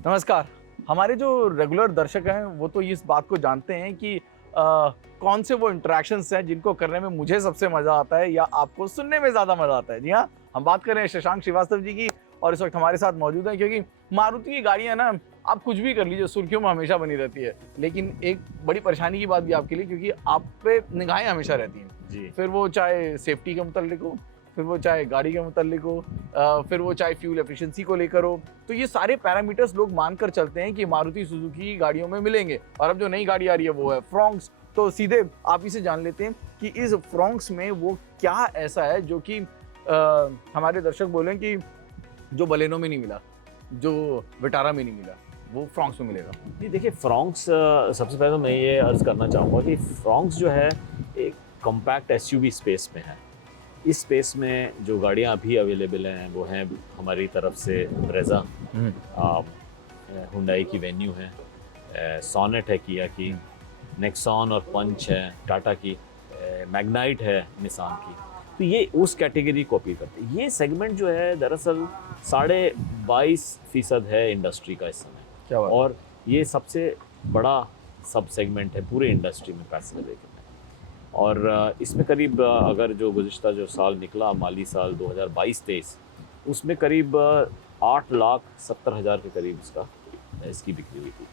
नमस्कार। हमारे जो रेगुलर दर्शक हैं वो तो इस बात को जानते हैं कि कौन से वो इंटरेक्शंस हैं जिनको करने में मुझे सबसे मज़ा आता है या आपको सुनने में ज़्यादा मज़ा आता है। जी हाँ, हम बात कर रहे हैं शशांक श्रीवास्तव जी की और इस वक्त हमारे साथ मौजूद हैं क्योंकि मारुति की गाड़ियाँ ना आप कुछ भी कर लीजिए सुर्खियों में हमेशा बनी रहती है। लेकिन एक बड़ी परेशानी की बात भी आपके लिए क्योंकि आप पे निगाहें हमेशा रहती हैं। जी। फिर वो चाहे सेफ्टी के मुतल्लिक हो, फिर वो चाहे गाड़ी के मुतल्लिक हो, फिर वो चाहे फ्यूल एफिशिएंसी को लेकर हो। तो ये सारे पैरामीटर्स लोग मानकर चलते हैं कि मारुति सुजुकी की गाड़ियों में मिलेंगे और अब जो नई गाड़ी आ रही है वो है फ्रॉन्क्स। तो सीधे आप ही से जान लेते हैं कि इस फ्रॉन्क्स में वो क्या ऐसा है जो कि हमारे दर्शक बोलें कि जो बलेनो में नहीं मिला, जो विटारा में नहीं मिला, वो फ्रॉन्क्स में मिलेगा। जी देखिए फ्रॉन्क्स सबसे पहले तो मैं ये अर्ज़ करना चाहूँगा कि फ्रॉन्क्स जो है एक कॉम्पैक्ट एसयूवी स्पेस में है। इस स्पेस में जो गाड़ियाँ अभी अवेलेबल हैं वो हैं हमारी तरफ से ब्रेज़ा, हुंडई की वेन्यू है, सोनेट है किया की, नेक्सॉन और पंच है टाटा की, मैग्नाइट है निसान की। तो ये उस कैटेगरी को अपील करते हैं। ये सेगमेंट जो है दरअसल 22.5% है इंडस्ट्री का इस समय। क्या बात है? और ये सबसे बड़ा सब सेगमेंट है पूरे इंडस्ट्री में पैसेंजर व्हीकल में। और इसमें करीब अगर जो गुज़िश्ता जो साल निकला माली साल 2022-23 उसमें करीब 8,70,000 के करीब इसकी बिक्री हुई थी।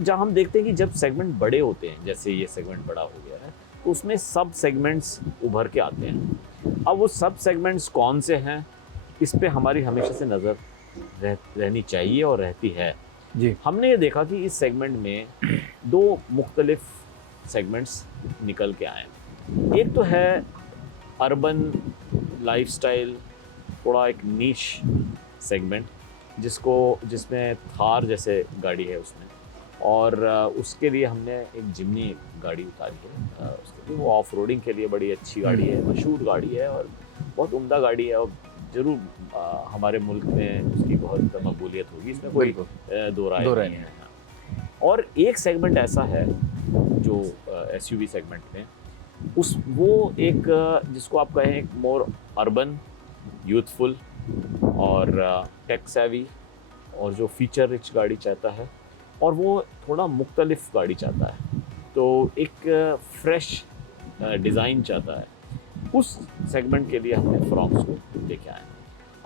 जहाँ हम देखते हैं कि जब सेगमेंट बड़े होते हैं, जैसे ये सेगमेंट बड़ा हो गया है, तो उसमें सब सेगमेंट्स उभर के आते हैं। अब वो सब सेगमेंट्स कौन से हैं, इस पे हमारी हमेशा से नज़र रहनी चाहिए और रहती है। जी। हमने ये देखा कि इस सेगमेंट में दो मुख्तलिफ सेगमेंट्स निकल के आए हैं। एक तो है अर्बन लाइफस्टाइल, थोड़ा एक नीश सेगमेंट जिसमें थार जैसे गाड़ी है उसमें, और उसके लिए हमने एक जिम्नी गाड़ी उतारी है। उसके लिए वो ऑफ रोडिंग के लिए बड़ी अच्छी गाड़ी है, मशहूर गाड़ी है और बहुत उम्दा गाड़ी है और ज़रूर हमारे मुल्क में उसकी बहुत मकबूलियत होगी, इसमें कोई दो राय नहीं है। और एक सेगमेंट ऐसा है जो एसयूवी सेगमेंट में वो एक जिसको आप कहें एक मोर अर्बन, यूथफुल और टेक सेवी और जो फीचर रिच गाड़ी चाहता है और वो थोड़ा मुख्तलिफ गाड़ी चाहता है, तो एक फ्रेश डिज़ाइन चाहता है। उस सेगमेंट के लिए हमने फ्रॉन्क्स को लेके आए हैं।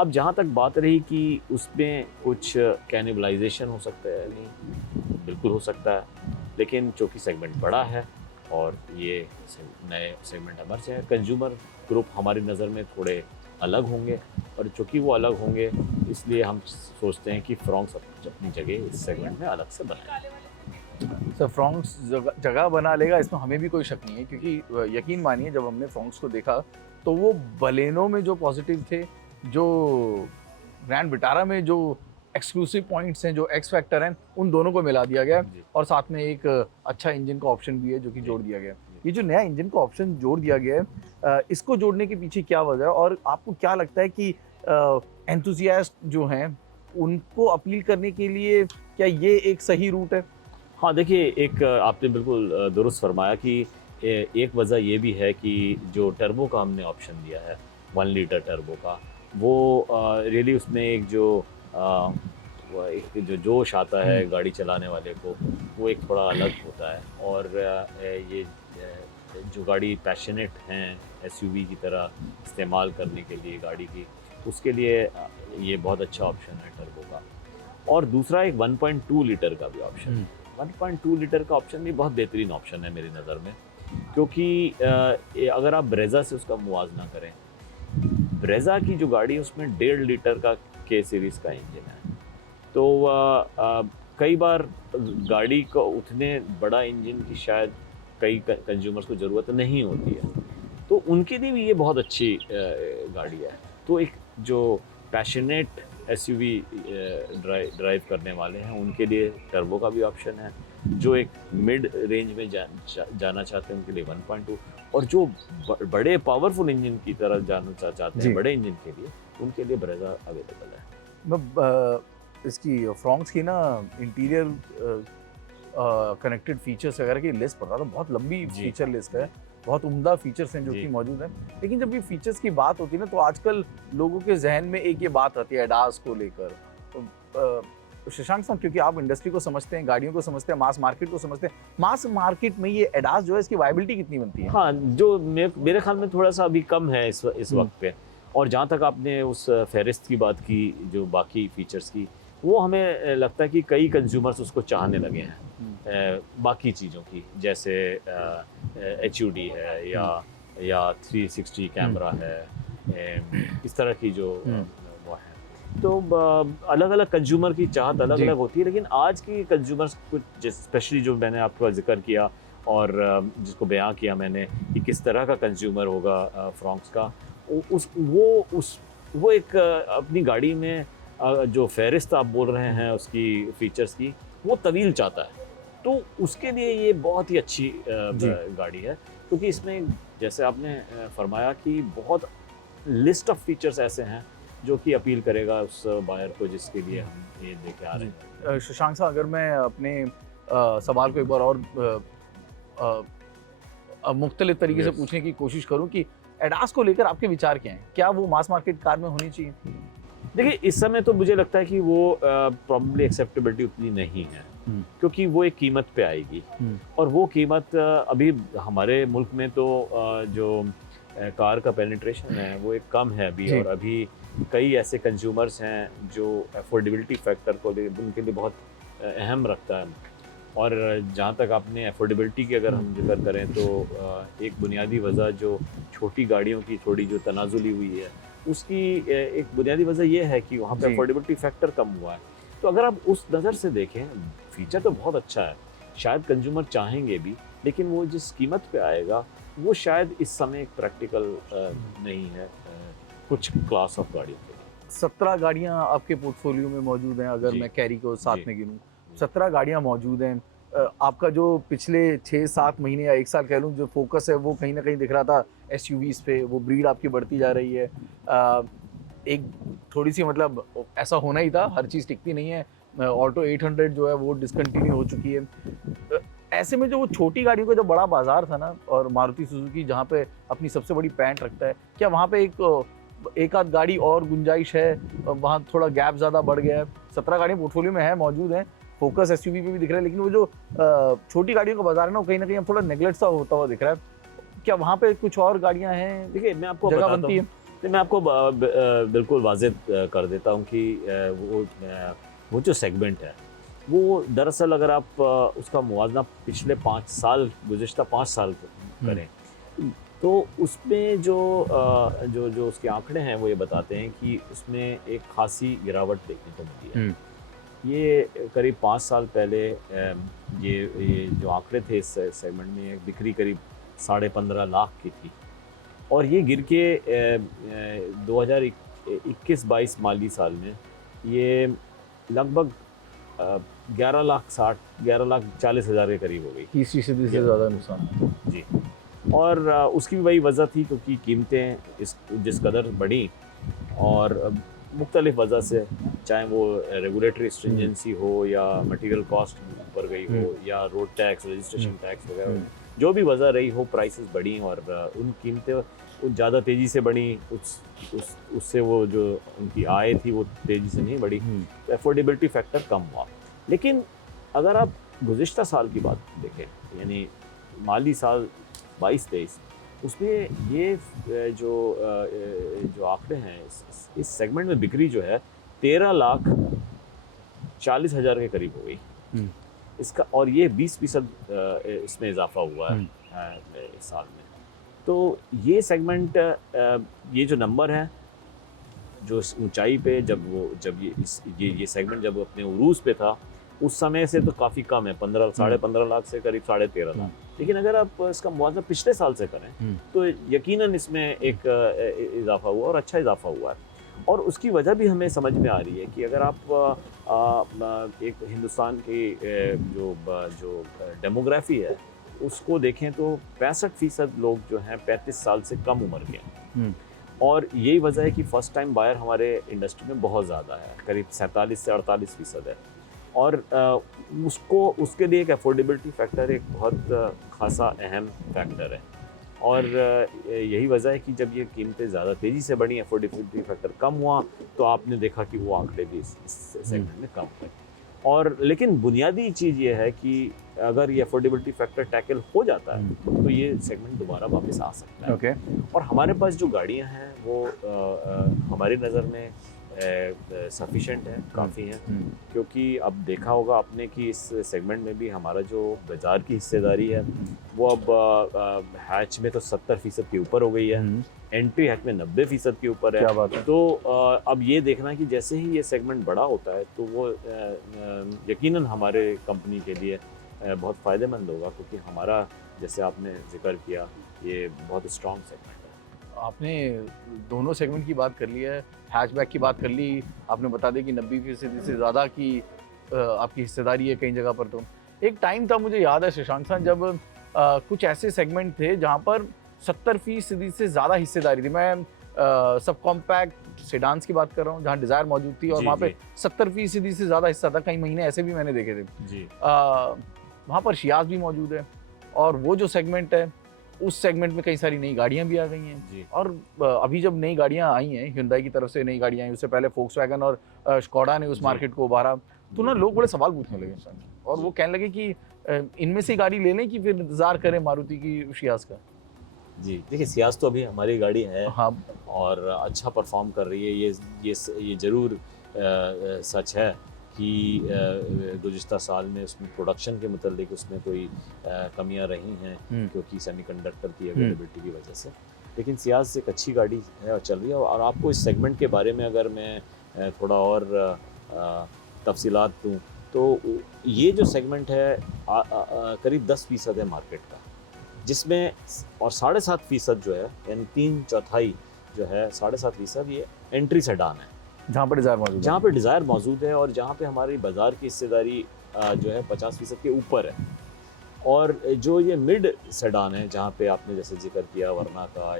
अब जहाँ तक बात रही कि उसमें कुछ कैनिबलाइजेशन हो सकता है, नहीं बिल्कुल हो सकता है, लेकिन चूँकि सेगमेंट बड़ा है और ये नए सेगमेंट हमारे से कंज्यूमर ग्रुप हमारी नज़र में थोड़े अलग होंगे और चूँकि वो अलग होंगे इसलिए हम सोचते हैं कि फ्रॉन्क्स अपनी जगह इस सेगमेंट में अलग से बनाएं। सर फ्रॉन्क्स जगह बना लेगा, इसमें हमें भी कोई शक नहीं है क्योंकि यकीन मानिए जब हमने फ्रॉन्क्स को देखा तो वो बलेनो में जो पॉजिटिव थे, जो ग्रैंड विटारा में जो एक्सक्लूसिव पॉइंट्स हैं, जो एक्स फैक्टर हैं, उन दोनों को मिला दिया गया और साथ में एक अच्छा इंजन का ऑप्शन भी है जो कि जोड़ दिया गया। ये जो नया इंजन का ऑप्शन जोड़ दिया गया है, इसको जोड़ने के पीछे क्या वजह है और आपको क्या लगता है कि एंथुसियास्ट जो हैं उनको अपील करने के लिए क्या ये एक सही रूट है? हाँ देखिए, एक आपने बिल्कुल दुरुस्त फरमाया कि एक वजह ये भी है कि जो टर्बो का हमने ऑप्शन दिया है 1 लीटर टर्बो का, वो रियली उसमें एक जो जोश आता है गाड़ी चलाने वाले को, वो एक थोड़ा अलग होता है। और ये जो गाड़ी पैशनेट हैं एसयूवी की तरह इस्तेमाल करने के लिए गाड़ी की, उसके लिए ये बहुत अच्छा ऑप्शन है टर्बो का। और दूसरा एक 1.2 लीटर का भी ऑप्शन है। 1.2 लीटर का ऑप्शन भी बहुत बेहतरीन ऑप्शन है मेरी नज़र में, क्योंकि अगर आप ब्रेज़ा से उसका मुवाजना करें, ब्रेज़ा की जो गाड़ी है उसमें 1.5 लीटर का के सीरीज़ का इंजन है, तो कई बार गाड़ी का उतने बड़ा इंजन की शायद कई कंज्यूमर्स को ज़रूरत नहीं होती है, तो उनके लिए भी ये बहुत अच्छी गाड़ी है। तो एक जो पैशनेट एसयूवी ड्राइव करने वाले हैं उनके लिए टर्बो का भी ऑप्शन है, जो एक मिड रेंज में जाना चाहते हैं उनके लिए 1.2, और जो बड़े पावरफुल इंजन की तरफ जाना चाहते हैं बड़े इंजन के लिए, उनके लिए ब्रेज़ा अवेलेबल है। मैं इसकी फ्रॉन्क्स की ना इंटीरियर कनेक्टेड फीचर्स वगैरह की लिस्ट पढ़ रहा था, बहुत लंबी फीचर लिस्ट है, बहुत उम्दा फीचर्स हैं जो कि मौजूद हैं। लेकिन जब ये फीचर्स की बात होती है ना, तो आजकल लोगों के जहन में एक ये बात आती है एडास को लेकर। तो शशांक साहब, क्योंकि आप इंडस्ट्री को समझते हैं, गाड़ियों को समझते हैं, मास मार्केट को समझते हैं, मास मार्केट में ये एडास जो है इसकी वायबिलिटी कितनी बनती है? हाँ, जो मेरे ख्याल में थोड़ा सा अभी कम है इस वक्त पे। और जहाँ तक आपने उस फेरिस्त की बात की, जो बाकी फीचर्स की, वो हमें लगता है कि कई कंज्यूमर्स उसको चाहने लगे हैं बाकी चीज़ों की, जैसे HUD है या 360 कैमरा है, इस तरह की जो वो है। तो अलग अलग कंज्यूमर की चाहत अलग अलग होती है, लेकिन आज की कंज्यूमर्स कुछ स्पेशली जो मैंने आपको जिक्र किया और जिसको बयां किया मैंने कि किस तरह का कंज्यूमर होगा फ्रॉन्क्स का, वो एक अपनी गाड़ी में जो फेरिस्त आप बोल रहे हैं उसकी फीचर्स की, वो तवील चाहता है। तो उसके लिए ये बहुत ही अच्छी गाड़ी है, क्योंकि इसमें जैसे आपने फरमाया कि बहुत लिस्ट ऑफ फीचर्स ऐसे हैं जो कि अपील करेगा उस बायर को जिसके लिए हम ये लेके आ रहे हैं। शशांक साहब, अगर मैं अपने सवाल को एक बार और मुख्तलिफ तरीके से पूछने की कोशिश करूं कि एडास को लेकर आपके विचार क्या हैं? क्या वो मास मार्केट कार में होनी चाहिए? देखिए, इस समय तो मुझे लगता है कि वो प्रॉब्ली एक्सेप्टेबिलिटी उतनी नहीं है, क्योंकि वो एक कीमत पे आएगी, और वो कीमत अभी हमारे मुल्क में तो जो कार का पेनिट्रेशन है वो एक कम है अभी, और अभी कई ऐसे कंज्यूमर्स हैं जो अफोर्डेबिलिटी फैक्टर को उनके लिए बहुत अहम रखता है। और जहाँ तक आपने अफोर्डेबिलिटी की अगर हम जिक्र करें तो एक बुनियादी वजह जो छोटी गाड़ियों की थोड़ी जो तनाजुली हुई है, उसकी एक बुनियादी वजह यह है कि वहाँ पे अफोर्डेबिलिटी फैक्टर कम हुआ है। तो अगर आप उस नज़र से देखें, फीचर तो बहुत अच्छा है, शायद कंज्यूमर चाहेंगे भी, लेकिन वो जिस कीमत पे आएगा वो शायद इस समय एक प्रैक्टिकल नहीं है कुछ क्लास ऑफ गाड़ियों के लिए। 17 गाड़ियाँ आपके पोर्टफोलियो में मौजूद हैं, अगर मैं कैरी को साथ में गिनूँ, 17 गाड़ियाँ मौजूद हैं। आपका जो पिछले 6-7 महीने या 1 साल कह लूँ जो फोकस है वो कहीं ना कहीं दिख रहा था SUVs पे, वो ब्रीड आपकी बढ़ती जा रही है। एक थोड़ी सी मतलब ऐसा होना ही था, हर चीज़ टिकती नहीं है। ऑल्टो 800 जो है वो डिसकंटिन्यू हो चुकी है। ऐसे में जो वो छोटी गाड़ियों का जो बड़ा बाजार था ना, और मारुति सुजुकी जहाँ पे अपनी सबसे बड़ी पैंट रखता है, क्या वहाँ पे एक आध गाड़ी और गुंजाइश है? वहाँ थोड़ा गैप ज़्यादा बढ़ गया है। 17 गाड़ियाँ पोर्टफोलियो में है, मौजूद हैं, फोकस SUV पे भी दिख रहा है, लेकिन वो जो छोटी गाड़ियों का बाजार है ना, वो कहीं ना कहीं थोड़ा नेगलेक्ट सा होता हुआ दिख रहा है। क्या वहाँ पे कुछ और गाड़ियाँ हैं? देखिए, मैं आपको जगह बताता बनती है? तो मैं आपको बिल्कुल वाज़ेह कर देता हूँ कि वो जो सेगमेंट है वो दरअसल अगर आप उसका मुवाजना पिछले 5 साल, गुज़िश्ता 5 साल करें, तो उसमें जो उसके आंकड़े हैं वो ये बताते हैं कि उसमें एक खासी गिरावट देखने को मिली है। ये करीब 5 साल पहले ये जो आंकड़े थे इस सेगमेंट में, बिक्री करीब 15.5 लाख की थी, और ये गिर के 2021-22 माली साल में ये लगभग 11,40,000 के करीब हो गई। 30% से ज़्यादा नुकसान। जी, और उसकी भी वही वजह थी क्योंकि कीमतें जिस कदर बढ़ी, और मुख्तलिफ वजह से, चाहे वो रेगुलेटरी स्ट्रिंजेंसी हो या मटेरियल कॉस्ट बढ़ गई हो या रोड टैक्स, रजिस्ट्रेशन टैक्स वगैरह, जो भी वजह रही हो, प्राइसेस बढ़ी, और उन कीमतें ज़्यादा तेज़ी से बढ़ी, उससे वो जो उनकी आय थी वो तेज़ी से नहीं बढ़ी, तो अफोर्डेबिलिटी फैक्टर कम हुआ। लेकिन अगर आप गुज़िश्ता साल की बात देखें, यानी माली साल 22-23, उसमें ये जो आंकड़े हैं, इस सेगमेंट में बिक्री जो है 13,40,000 के करीब हो गई इसका, और ये 20% इसमें इजाफा हुआ है इस साल में। तो ये सेगमेंट, ये जो नंबर है, जो ऊंचाई पे जब ये सेगमेंट जब अपने उरूज पे था, उस समय से तो काफ़ी कम है, 15-15.5 लाख से करीब 13.5 लाख। लेकिन अगर आप इसका मुआवजा पिछले साल से करें तो यकीनन इसमें एक इजाफा हुआ, और अच्छा इजाफा हुआ है। और उसकी वजह भी हमें समझ में आ रही है कि अगर आप एक हिंदुस्तान की जो डेमोग्राफी है उसको देखें तो 65% लोग जो हैं 35 साल से कम उम्र के हैं, और यही वजह है कि फ़र्स्ट टाइम बायर हमारे इंडस्ट्री में बहुत ज़्यादा है, करीब 47 से 48% है, और उसके लिए एक अफोर्डेबिलिटी फैक्टर एक बहुत खासा अहम फैक्टर है। और यही वजह है कि जब ये कीमतें ज़्यादा तेज़ी से बढ़ी, अफोर्डेबिलिटी फैक्टर कम हुआ, तो आपने देखा कि वो आंकड़े भी इस सेगमेंट में कम हुए। और लेकिन बुनियादी चीज़ ये है कि अगर ये अफोर्डेबिलिटी फैक्टर टैकल हो जाता है तो ये सेगमेंट दोबारा वापस आ सकता है। ओके। और हमारे पास जो गाड़ियां हैं वो हमारी नज़र में सफिशेंट है, काफ़ी हैं, क्योंकि अब देखा होगा आपने कि इस सेगमेंट में भी हमारा जो बाज़ार की हिस्सेदारी है वो अब हैच में तो 70% के ऊपर हो गई है, एंट्री हैच में 90% के ऊपर है। क्या बात है। तो अब ये देखना कि जैसे ही ये सेगमेंट बड़ा होता है तो वो यकीनन हमारे कंपनी के लिए बहुत फ़ायदेमंद होगा, क्योंकि हमारा जैसे आपने जिक्र किया ये बहुत स्ट्रॉन्ग सेगमेंट है। आपने दोनों सेगमेंट की बात कर ली है, हैचबैक की बात कर ली, आपने बता दिया कि 90% से ज़्यादा की आपकी हिस्सेदारी है कई जगह पर। तो एक टाइम था, मुझे याद है शशांक साहब, जब कुछ ऐसे सेगमेंट थे जहाँ पर 70% से ज़्यादा हिस्सेदारी थी। मैं सब कॉम्पैक्ट सेडान्स की बात कर रहा हूँ, जहाँ डिज़ायर मौजूद थी और वहाँ पे 70% से ज़्यादा हिस्सा था। कई महीने ऐसे भी मैंने देखे थे जी। वहाँ पर शियाज भी मौजूद है, और वो जो सेगमेंट है उस सेगमेंट में कई सारी नई गाड़ियाँ भी आ गई हैं जी। और अभी जब नई गाड़ियाँ आई हैं, Hyundai की तरफ से नई गाड़ियाँ आई, उससे पहले Volkswagen और Skoda ने उस मार्केट को उभारा, तो ना लोग बड़े सवाल पूछने लगे सर, और वो कहने लगे कि इनमें से गाड़ी ले लें कि फिर इंतजार करें मारुति की शियाज का। जी, देखिए सियाज तो अभी हमारी गाड़ी है हाँ, और अच्छा परफॉर्म कर रही है। ये ज़रूर सच है कि गुज़िश्ता साल में उसमें प्रोडक्शन के मुतालिक उसमें कोई कमियां रही हैं क्योंकि सेमीकंडक्टर की अवेलेबिलिटी की वजह से, लेकिन सियाज एक अच्छी गाड़ी है और चल रही है। और आपको इस सेगमेंट के बारे में अगर मैं थोड़ा और तफसीलात दूँ तो ये जो सेगमेंट है करीब 10% है मार्केट का, जिसमें और 7.5% जो है, यानी 3/4 जो है, 7.5% ये एंट्री सेडान है, जहाँ पर डिज़ायर मौजूद है, जहाँ पे डिज़ायर मौजूद है और जहाँ पे हमारी बाज़ार की हिस्सेदारी जो है 50% के ऊपर है। और जो ये मिड सेडान है, जहाँ पे आपने जैसे जिक्र किया वरना का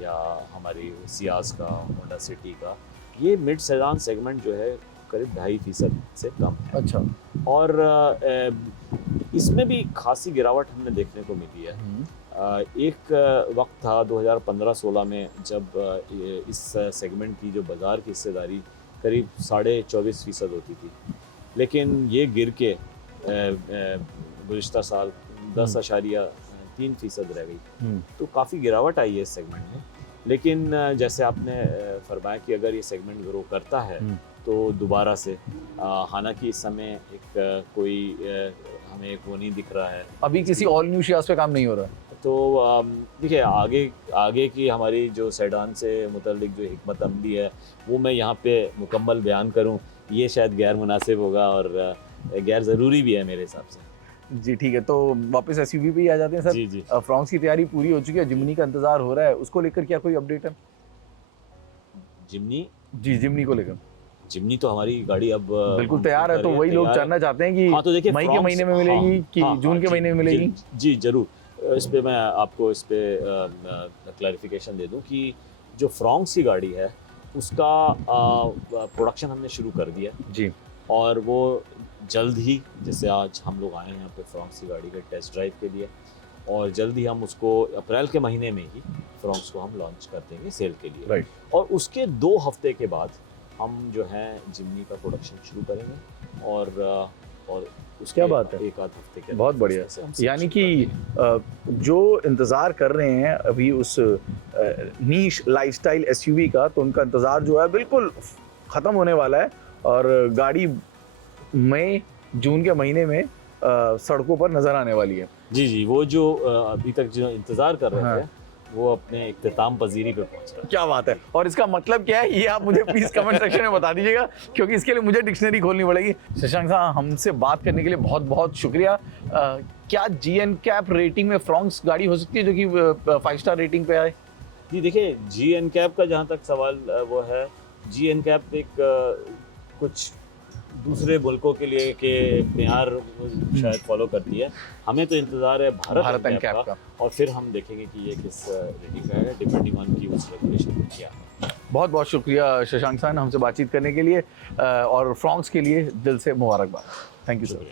या हमारी सियाज का, होंडा सिटी का, ये मिड सेडान सेगमेंट जो है करीब 2.5% से कम है। अच्छा। और इसमें भी खासी गिरावट हमने देखने को मिली है। एक वक्त था 2015-16 में जब इस सेगमेंट की जो बाज़ार की हिस्सेदारी करीब 24.5% होती थी, लेकिन ये गिर के गुज़िश्ता साल 10.3% रह गई। तो काफ़ी गिरावट आई है इस सेगमेंट में। लेकिन जैसे आपने फरमाया कि अगर ये सेगमेंट ग्रो करता है तो दोबारा से, हालांकि इस समय एक कोई हमें एक वो नहीं दिख रहा है, अभी किसी ऑल न्यू शियाज पे काम नहीं हो रहा है। तो देखिए आगे की हमारी जो सेडान से मुतल्लिक जो हिकमत अमली है वो मैं यहाँ पे मुकम्मल बयान करूँ, ये शायद गैर मुनासिब होगा और गैर ज़रूरी भी है मेरे हिसाब से। जी ठीक है, तो वापस एसयूवी पे ही आ जाते हैं सर। जी जी। फ्रॉन्क्स की तैयारी पूरी हो चुकी है, जिमनी का इंतजार हो रहा है, उसको लेकर क्या कोई अपडेट है? जिमनी? जी, जिमनी को लेकर जिमनी तो हमारी गाड़ी अब बिल्कुल तैयार है, तो वही लोग जानना चाहते हैं कि हाँ, तो देखिए मई के महीने में मिलेगी कि जून के महीने में मिलेगी? जी ज़रूर, इस पे मैं आपको इस पे क्लैरिफिकेशन दे दूं कि जो फ्रॉन्क्स की गाड़ी है उसका प्रोडक्शन हमने शुरू कर दिया जी, और वो जल्द ही, जैसे आज हम लोग आए हैं यहाँ पे फ्रॉन्क्स की गाड़ी के टेस्ट ड्राइव के लिए, और जल्द ही हम उसको अप्रैल के महीने में ही फ्रॉन्क्स को हम लॉन्च कर देंगे सेल के लिए। राइट। और उसके 2 हफ्ते के बाद हम जो है जिमनी का प्रोडक्शन शुरू करेंगे और उसके क्या बात है, एक आध हफ्ते के बहुत बढ़िया। यानी कि जो इंतज़ार कर रहे हैं अभी उस नीश लाइफस्टाइल एसयूवी का, तो उनका इंतज़ार जो है बिल्कुल ख़त्म होने वाला है और गाड़ी मई जून के महीने में सड़कों पर नज़र आने वाली है। जी जी, वो जो अभी तक जो इंतज़ार कर रहे थे वो अपने इख्तिताम पजीरी पे पहुंच रहा है। क्या बात है, और इसका मतलब क्या है ये आप मुझे प्लीज कमेंट सेक्शन में बता दीजिएगा, क्योंकि इसके लिए मुझे डिक्शनरी खोलनी पड़ेगी। शशांक साहब, हमसे बात करने के लिए बहुत बहुत शुक्रिया। क्या GNCAP रेटिंग में फ्रॉन्क्स गाड़ी हो सकती है जो कि 5 स्टार रेटिंग पे आए? जी देखिए, GNCAP का जहाँ तक सवाल वो है, GNCAP एक कुछ दूसरे मुल्कों के लिए के मेयार शायद फॉलो करती है, हमें तो इंतज़ार है भारत NCAP का, और फिर हम देखेंगे कि ये किस रेटिंग का है, डिपेंडिंग ऑन की उस रेगुलेशन में क्या है। बहुत बहुत शुक्रिया शशांक साहब हमसे बातचीत करने के लिए, और फ्रॉन्क्स के लिए दिल से मुबारकबाद। Thank you sir.